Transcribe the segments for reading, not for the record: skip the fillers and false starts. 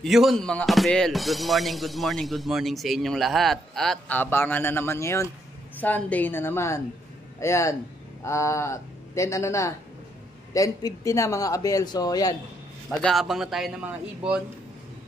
Yun mga Abel, good morning, good morning, good morning sa inyong lahat. At abangan na naman ngayon, Sunday na naman. Ayan, 10 ano na, 10:50 na mga Abel. So ayan, mag-aabang na tayo ng mga ibon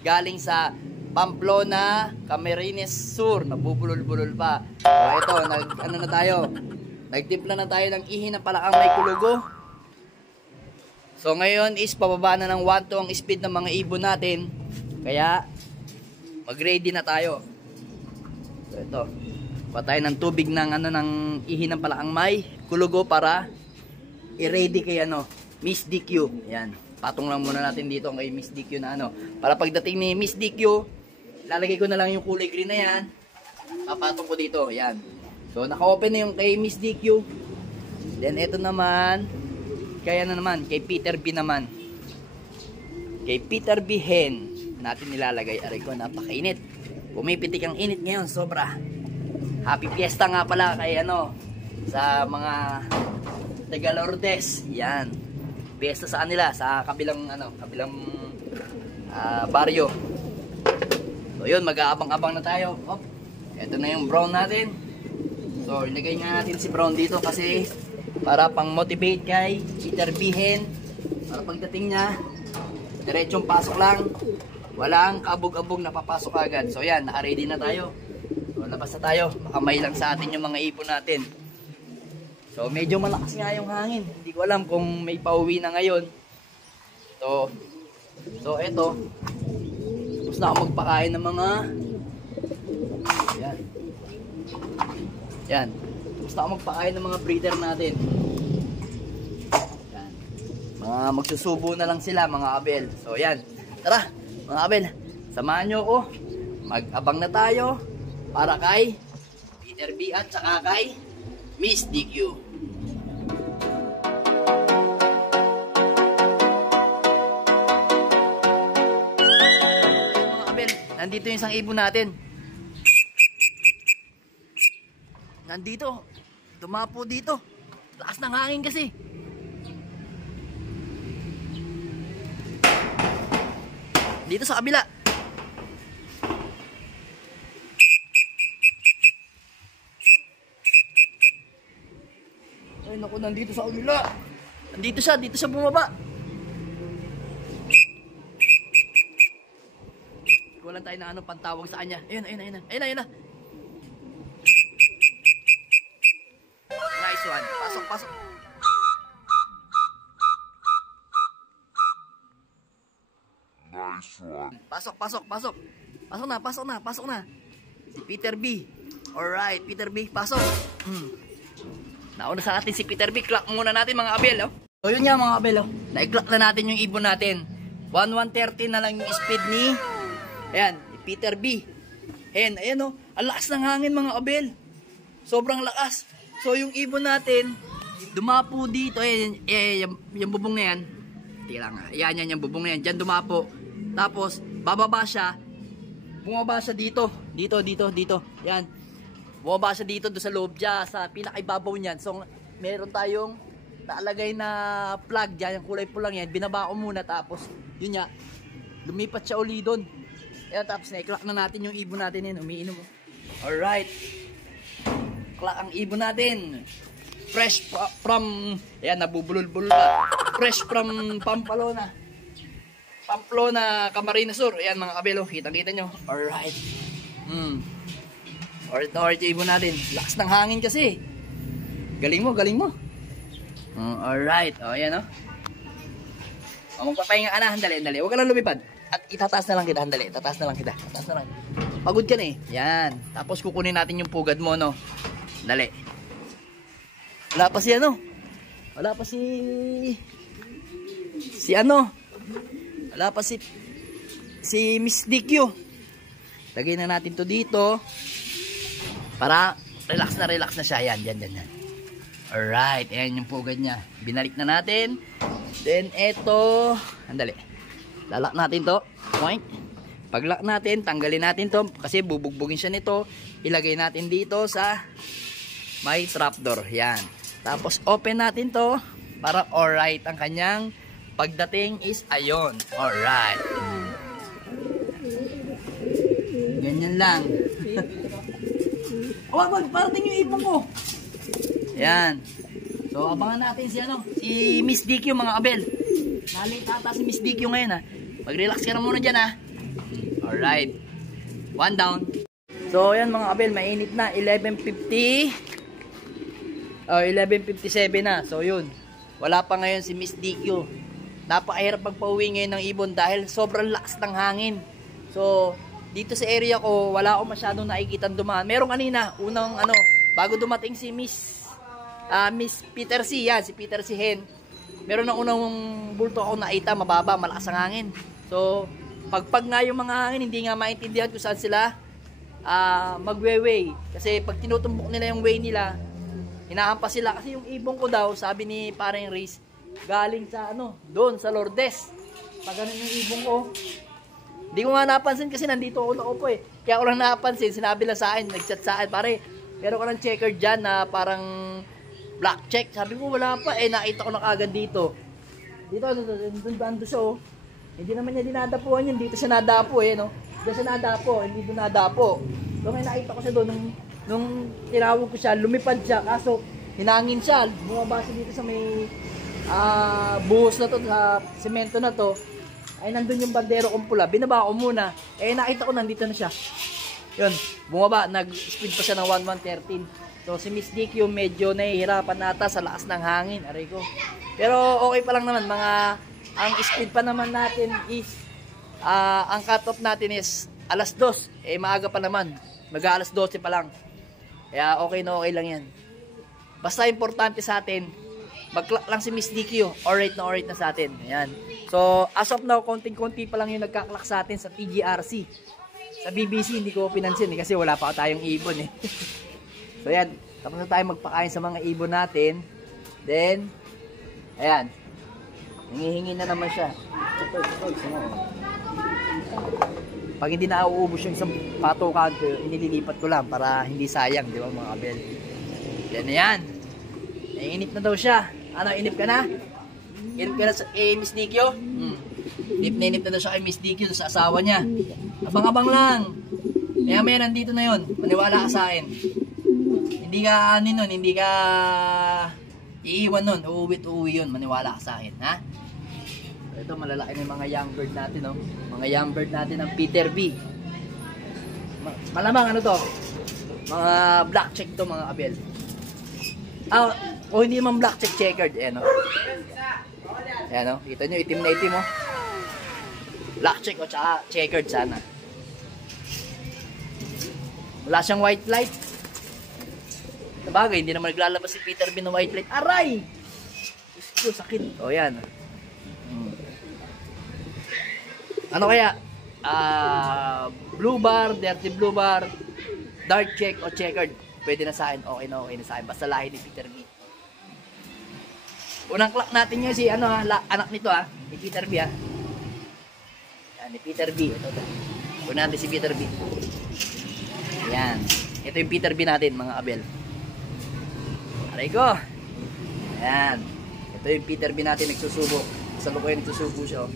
galing sa Pamplona, Camarines Sur. Nabubulol-bulol pa. So ito, nagtimpla na tayo ng ihi na palaang may kulugo. So ngayon is pababa na ng 1 to ang speed ng mga ibon natin. Kaya mag-ready na tayo. So ito, patay ng tubig ng ng ihi ng palaang may kulugo para i-ready kay Miss DQ. Yan. Patong lang muna natin dito kay Miss DQ na para pagdating ni Miss DQ, lalagay ko na lang yung kulay green na yan. Papatong ko dito. Yan. So naka-open na yung kay Miss DQ. Then ito naman, kaya kay Peter B naman. Kay Peter B hen natin nilalagay. Aray ko, napakainit. Pumipitik ang init ngayon, sobra. Happy Fiesta nga pala kay sa mga taga Lourdes. Yan. Fiesta sa kanila sa kabilang baryo. So yun, mag-aabang-abang na tayo. Oh, ito na yung brown natin. So ilagay nga natin si brown dito kasi para pang motivate kay Peter B hen. Para pagdating niya, diretsong pasok lang. Walang kabog-abog na papasok agad. So yan, naka-ready na tayo. So labas na tayo. Makamay lang sa atin yung mga ipon natin. So medyo malakas nga yung hangin. Hindi ko alam kung may pauwi na ngayon. So eto. Tapos na ako magpakain ng mga yan. Yan. Tapos na ako magpakain ng mga breeder natin. Yan. Magsusubo na lang sila mga Abel. So yan. Tara mga Abel, samahan nyo ako. Mag-abang na tayo para kay Peter B at saka kay Miss DQ. Mga Abel, nandito yung isang ibon natin. Nandito. Dumapo dito. Lakas ng hangin kasi. Dito sa kabila. Ay naku, nandito sa kabila. Nandito siya, dito siya bumaba. Walang tayo na pantawag sa kanya. Ayun na. Nice one. Pasok. Nice one. Pasok na. Si Peter B. Alright, Peter B, pasok. Nauna sa atin si Peter B. Clock muna natin mga Abel. So yun nga mga Abel. Na-clock na natin yung ibon natin. 1:130 na lang yung speed ni Peter B. Ayan, ang lakas ng hangin mga Abel. Sobrang lakas. So yung ibon natin, dumapo dito. Yung bubong na yan. Tira nga. Yan yung bubong na yan. Diyan dumapo. Tapos, bababa siya. Bumaba siya dito. Dito. Yan. Bumaba siya dito doon sa loob dyan. Sa pinakaibabaw niyan. So, meron tayong naalagay na plug dyan. Yung kulay pulang yan. Binaba ko muna. Tapos, yun nga. Lumipat siya uli doon. Yan. Tapos, na-clock na natin yung ibon natin yan. Umiinom mo. Alright. Clock ang ibon natin. Fresh from, ayan, nabubulol-bulol pa. Fresh from Pamplona, Camarines Sur. Ayan mga Abelo, kitang-kita nyo. Alright. Alright, ibon natin. Lakas ng hangin kasi. Galing mo. Alright, ayan magpapahinga ka na, handali. Huwag ka lang lumipad. At itataas na lang kita, handali. Tataas na lang. Pagod ka na eh. Yan. Tapos kukunin natin yung pugad mo, Dali. Wala pa si Miss DQ. Lagay na natin to dito para relax na siya. Yan. Alright, ayan yung pugad niya. Binalik na natin. Then eto, andali. Lalak natin to. Point. Pag-lock natin, tanggalin natin to kasi bubugbugin siya nito. Ilagay natin dito sa may trapdoor. Yan. Tapos open natin to para alright ang kanyang pagdating is ayon. Alright. lang. Wag, parating yung ibon ko. Ayan. So, abangan natin si Miss DQ mga kabel. Nalate ata si Miss DQ ngayon ha. Mag-relax ka na muna dyan ha. Alright. One down. So, ayan mga kabel, mainit na. 11:57 na. So, yun. Wala pa ngayon si Miss DQ. Napakahirap magpauwi ngayon ng ibon dahil sobrang lakas ng hangin. So, dito sa area ko, wala akong masyadong nakikitang dumaan. Merong kanina, bago dumating si Miss Peter C. Yan, si Peter C. Hen. Meron na unang bulto ako nakita, mababa, malakas ang hangin. So, pagpag nga yung mga hangin, hindi nga maintindihan kung saan sila magwe-way. Kasi pag tinutumbok nila yung way nila, hinahampas sila. Kasi yung ibon ko daw, sabi ni parang Riz, galing sa doon sa Lourdes. Pag ganun yung ibon ko, hindi ko nga napansin kasi nandito ako nakaupo eh. Kaya ako lang napansin, sinabi lang sa akin, nag-chat sa akin, pare, meron ka ng checker dyan na parang black check. Sabi ko wala pa eh, nakita ko na kagad dito. Dito, doon siya oh. Hindi naman niya dinadapuan yun, dito siya nadapo eh, no? Diyan siya nadapo, hindi doon nadapo. So may nakita ko siya doon, nung tinawag ko siya, lumipad siya, kaso hinangin siya, bumaba siya dito sa may buhos na to, sa semento na to. Ay nandun yung bandero kong pula, binaba ko muna, eh nakita ko nandito na siya. Yun, bumaba, nag-speed pa siya ng 1113. So si Miss DQ medyo nahihirapan nata sa lakas ng hangin, aray ko. Pero okay pa lang naman, ang speed pa naman natin is, ang cut-off natin is alas 2, eh maaga pa naman, mag-alas 12 pa lang. Kaya okay na okay lang yan. Basta importante sa atin, mag-clock lang si Miss DQ, alright na sa atin. Ayan. So, as of now, konting-konti pa lang yung nagka-clock sa atin sa TGRC. Sa BBC, hindi ko pinansin kasi wala pa tayong ibon eh. So, ayan. Tapos na tayo magpakain sa mga ibon natin. Then, ayan. Hingi-hingi na naman siya. Pag hindi na uuubos yung isang patukan ko, inililipat ko lang para hindi sayang, di ba mga kabel? Yan na yan. Inip na daw siya. Ano, inip ka na? Inip ka na sa Miss Nikyo? Inip na daw siya kay Miss Nikyo sa asawa niya. Abang-abang lang. Kaya may nandito na yun. Maniwala ka sa akin. Hindi ka hindi ka iiwan nun. Uuwi yun. Maniwala ka sa akin, ha? Ito, malalaki na yung mga young bird natin, no? Mga young bird natin ng Peter B. Malamang ano to? Mga black check to, mga kabel. O hindi man black check, checkered. Ayan, no? Ayan, no? Kita nyo, itim na itim, oh. Black check o tsaka checkered sana. Wala siyang white light. Sabagay, hindi naman naglalabas si Peter B ng white light. Aray! Ito, sakit. O, yan. Ano kaya? Blue bar, dirty blue bar, dark check o checkered. Pwede na sa akin. Okay na sa akin. Basta lahi ni Peter B. Unang clock natin yun si anak nito ni Peter B Yan, ni Peter B. Ito. Una natin si Peter B. Ayan. Ito yung Peter B natin, mga kabel. Aray ko. Ayan. Ito yung Peter B natin nagsusubo. Sa lukoy nagsusubo siya.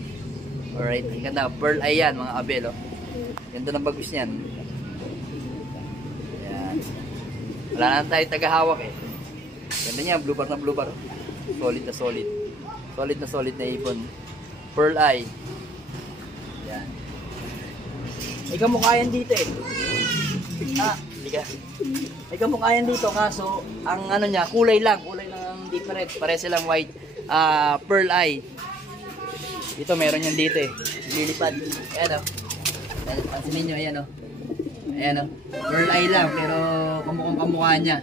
Alright. Ang ganda. Pearl eye yan, mga kabel. Ganda ng bagus niyan. Ayan. Wala na tayong tagahawak eh. Ganda niya. Blue bar na blue bar. Solid na solid. Solid na solid na ibon. Pearl eye. Ayan. May kamukha yan dito eh. May kamukha yan dito kaso ang ano niya, kulay lang ang different. Pare silang white pearl eye. Dito meron yan dito eh. Lilipad. Ayan o. Pansinin nyo, ayan o. Ayan o. Pearl eye lang pero kamukhang kamukha niya.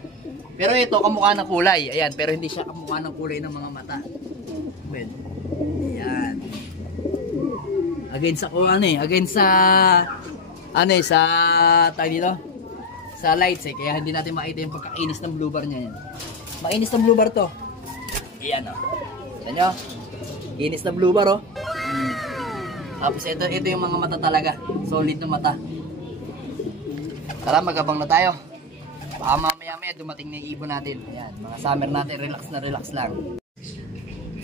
Pero ito kamukha ng kulay. Ayan, pero hindi siya kamukha ng kulay ng mga mata. Well, ayan. Against sa tayo dito sa lights eh, kaya hindi natin makita yung pagkainis ng blue bar niya yan. Mainis ng blue bar to. Ayan o. Ayan nyo. Inis na blue bar o. Tapos ito yung mga mata talaga. Solid na mata. Tara, magabang na tayo. Baka mamaya dumating na yung ibon natin. Ayan, mga summer natin, relax lang.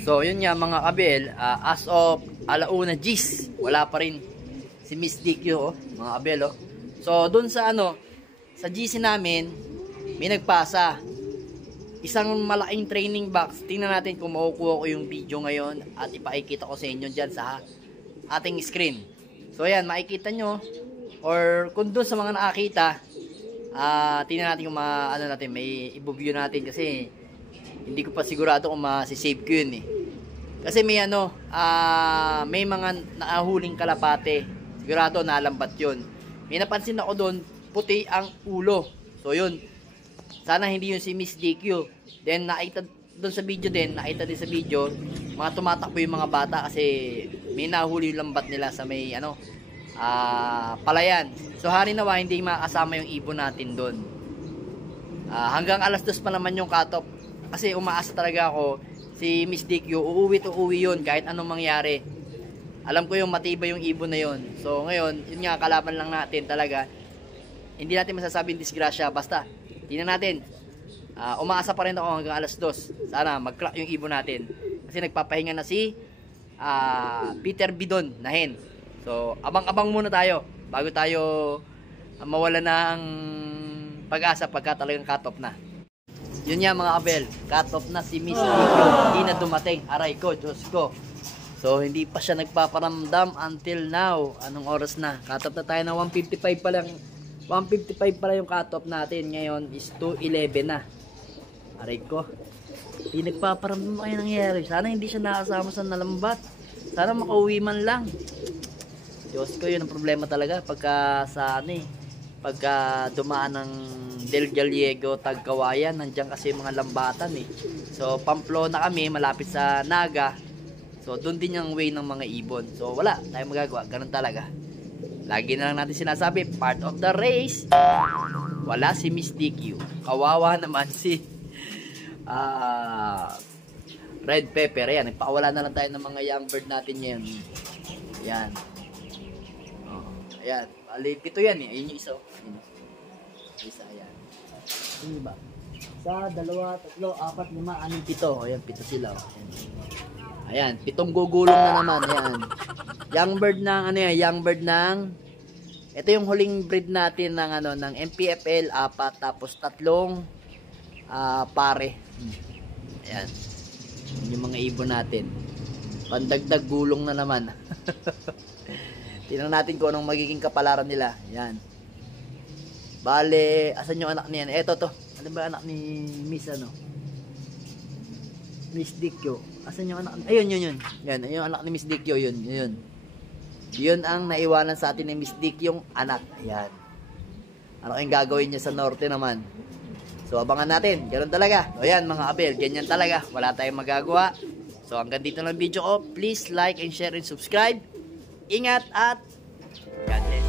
So yun nga mga kabel, as of alauna G's, wala pa rin si Miss DQ mga kabel So, dun sa sa GC namin, may nagpasa. Isang malaking training box. Tingnan natin kung makukuha ko yung video ngayon at ipakikita ko sa inyo dyan sa ating screen. So, ayan, makikita nyo. Or kung dun sa mga nakakita, tingnan natin kung natin, may i-view natin kasi hindi ko pa sigurado kung masisave ko yun eh. Kasi may may mga naahuling kalapate. Sigurado nalambat yun. May napansin ako doon, puti ang ulo. So yun, sana hindi yun si Miss DQ. Then nakita doon sa video din, nakita din sa video, mga tumatakbo yung mga bata kasi may nahuli yung lambat nila sa may palayan. So hari nawa hindi makakasama yung ibon natin doon. Hanggang alas 2 pa naman yung cut-off. Kasi umaasa talaga ako si Miss DQ, uuwi yun kahit anong mangyari. Alam ko yung matibay yung ibon na yun. So ngayon, yun nga, kalaban lang natin talaga. Hindi natin masasabing disgrasya. Basta, tingnan natin. Umaasa pa rin ako hanggang alas 2. Sana mag-clock yung ibon natin. Kasi nagpapahinga na si Peter Bidon na hen. So, abang-abang muna tayo bago tayo mawala ng pag-asa pagka talagang cut-off na. Yun nga mga kabel, cut-off na si Miss DQ. Hindi na dumating. Aray ko, Diyos ko. So, hindi pa siya nagpaparamdam until now. Anong oras na? Cut-off na tayo na 1:55 pa lang. 1:55 pa lang yung cut-off natin. Ngayon is 2:11 na. Aray ko. Hindi nagpaparamdam kayo nangyayari. Sana hindi siya nakasama sa nalambat. Sana makauwi man lang. Diyos ko, yun ang problema talaga. Pagka pagka dumaan ng Del Gallego, Tagkawayan, nandiyan kasi mga lambatan eh. So, Pamplona kami, malapit sa Naga. So, doon din yung way ng mga ibon. So, wala tayong magagawa. Ganun talaga. Lagi na lang natin sinasabi, part of the race. Wala si Miss DQ. Kawawa naman si Red Pepper. Ayan, nagpakawala na lang tayo ng mga young bird natin ngayon. Ayan. Ayan. Pito yan eh. Ayun yung isa. Isa, ayan. Ano ba? Isa, 2, 3, 4, 5, 6, 7. Ayan, 7 sila. Ayan, 7 gugulong na naman. Ayan. Young bird ng young bird ng ito yung huling breed natin ng ng MPFL 4 tapos 3 pare. Ayan. Yung mga ibon natin. Pandagdag gulong na naman. Tingnan natin kung anong magiging kapalaran nila. Ayan. Bale, asan yung anak niyan? Eto to. Ano ba anak ni Miss Miss DQ? Asan yung anak? Ayun, yun. Yan, yung anak ni Miss DQ, yun. Yun ang naiwanan sa atin ni Miss DQ, yung anak. Ayan. Ano kayong gagawin niya sa norte naman? So, abangan natin. Ganun talaga. O yan, mga abel. Ganyan talaga. Wala tayong magagawa. So, hanggang dito lang video ko. Please like and share and subscribe. Ingat at God bless.